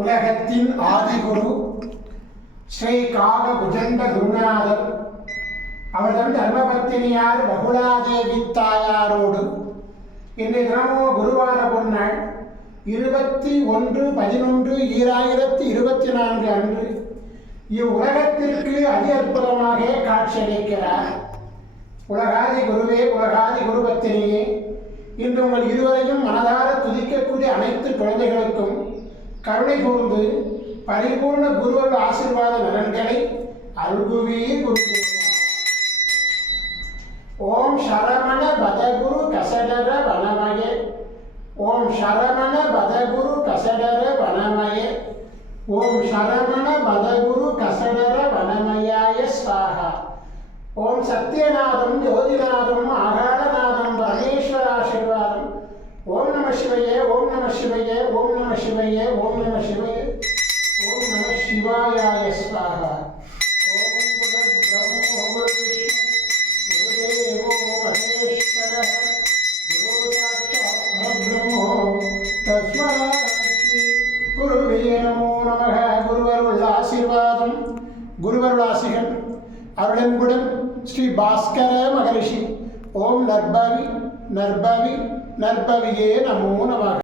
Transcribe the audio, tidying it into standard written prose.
உலகத்தின் ஆதிகுரு ஸ்ரீ காக புஜண்ட குருநாதர் அவர்தம் தர்மபத்தினியார் பகுலாதேவி தாயாரோடு இன்று தினமோ குருவார பொன்னாள் 21/11/2024 அன்று இவ்வுலகத்திற்கு அதி அற்புதமாக காட்சியளிக்கிறார். உலகாதி குருவே, உலகாதி குருபத்தினியே, இன்று உங்கள் இருவரையும் மனதார துதிக்கக்கூடிய அனைத்து குழந்தைகளுக்கும் கருணை கூர்ந்து பரிபூர்ண குருவருள் ஆசீர்வாத நலன்களை அருள்குவீர் குருதேவா. ஓம் சரவண பதகுரு கசடர வனமயே, ஓம் சரவண பதகுரு கசடர வனமயே, ஓம் சரவண பதகுரு கசடர வனமயாய ஸ்வாஹா. ஓம் சத்யநாதம் ஜோதிநாதம் ஆகாரநாதம் பரமேஸ்வர ஆசீர்வாதம். ஓம் நம சிவயே, ஓம் நம சிவயே, ஓம் நம சிவயே, ஓம் நம சிவயே, ஓம் நம சிவாயாய ஸ்வாஹா. ஓம் குரு பிரம்மோ குரு விஷ்ணு குருதேவோ மகேஸ்வரः குரு சாட்சாத் பரபிரம்மோ தஸ்மை ஸ்ரீ குருவே நமோ நமः. குருவருள் ஆசீர்வாதம், குருவருள் ஆசிகள் அருளன்புடன் ஸ்ரீ பாஸ்கர மகரிஷி. ஓம் நற்பவி நற்பவி நற்பவியே நமோ நமः.